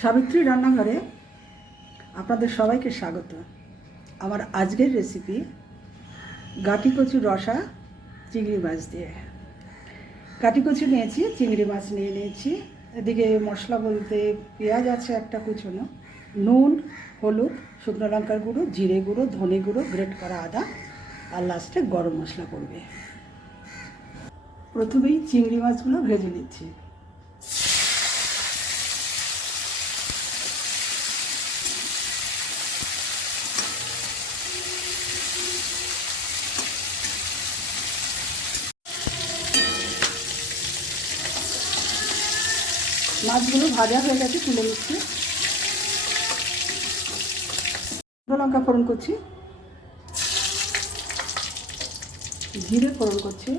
সাবিত্রী রান্নাঘরে আপনাদের সবাইকে স্বাগত। আমার আজকের রেসিপি গাটি কচু রসা চিংড়ি মাছ দিয়ে। গাটি কচু নিয়েছি, চিংড়ি মাছ নিয়েছি। এদিকে মশলা বলতে পেঁয়াজ আছে একটা কুচনো, নুন, হলুদ, শুকনো লঙ্কার গুঁড়ো, জিরে গুঁড়ো, ধনে গুঁড়ো, গ্রেট করা আদা, আর লাস্টে গরম মশলা পড়বে। প্রথমেই চিংড়ি মাছগুলো ভেজে নিচ্ছি। মাছগুলো ভাজা হয়ে গেছে, তুলে নিচ্ছি। শুকনো লঙ্কা ফোড়ন করছি, জিরে ফোড়ন করছি,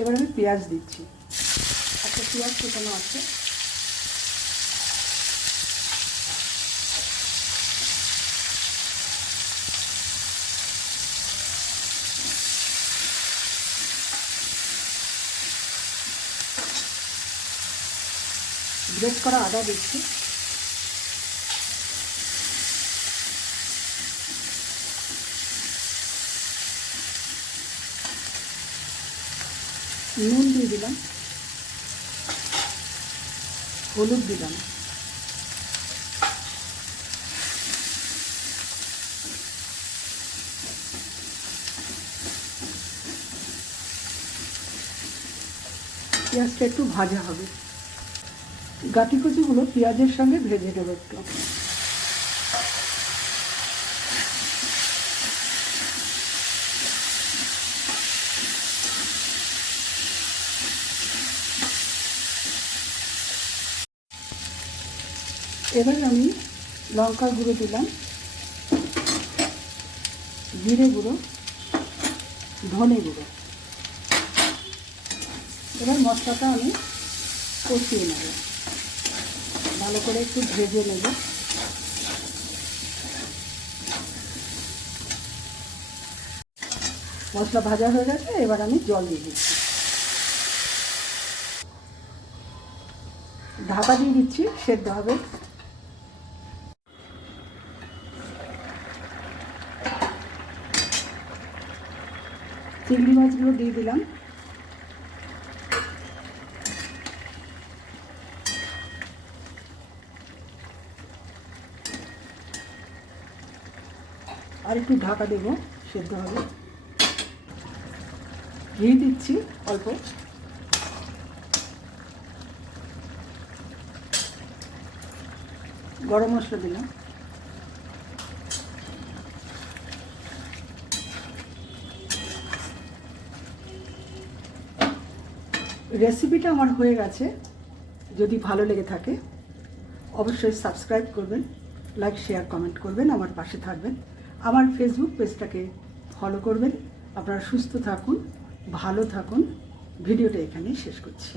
এবার আমি পেঁয়াজ দিচ্ছি। একটা পেঁয়াজ কুচানো আছে, গ্রেট করা আদা দিচ্ছি, নুন দিয়ে দিলাম, হলুদ দিলাম, পেঁয়াজটা একটু ভাজা হবে। গাটি কচুগুলো পেঁয়াজের সঙ্গে ভেজে দেবো একটু। এবার আমি লঙ্কার গুঁড়ো দিলাম, জিরে গুঁড়ো, ধনে গুঁড়ো। এবার মশলাটা আমি কষিয়ে নেব, ভালো করে একটু ভেজে নেব। মশলা ভাজা হয়ে গেছে, এবার আমি জল দিয়ে দিচ্ছি, ঢাকা দিয়ে দিচ্ছি, সেদ্ধ হবে। চিংড়ি মাছগুলো দিয়ে দিলাম, আর একটু ঢাকা দেবো, সেদ্ধ হবে। ঘি দিচ্ছি অল্প, গরম মশলা দিলাম। রেসিপিটা আমার হয়ে গেছে। যদি ভালো লেগে থাকে অবশ্যই সাবস্ক্রাইব করবেন, লাইক, শেয়ার, কমেন্ট করবেন, আমার পাশে থাকবেন। আমার ফেসবুক পেজটাকে ফলো করবেন। আপনারা সুস্থ থাকুন, ভালো থাকুন। ভিডিওটা এখানেই শেষ করছি।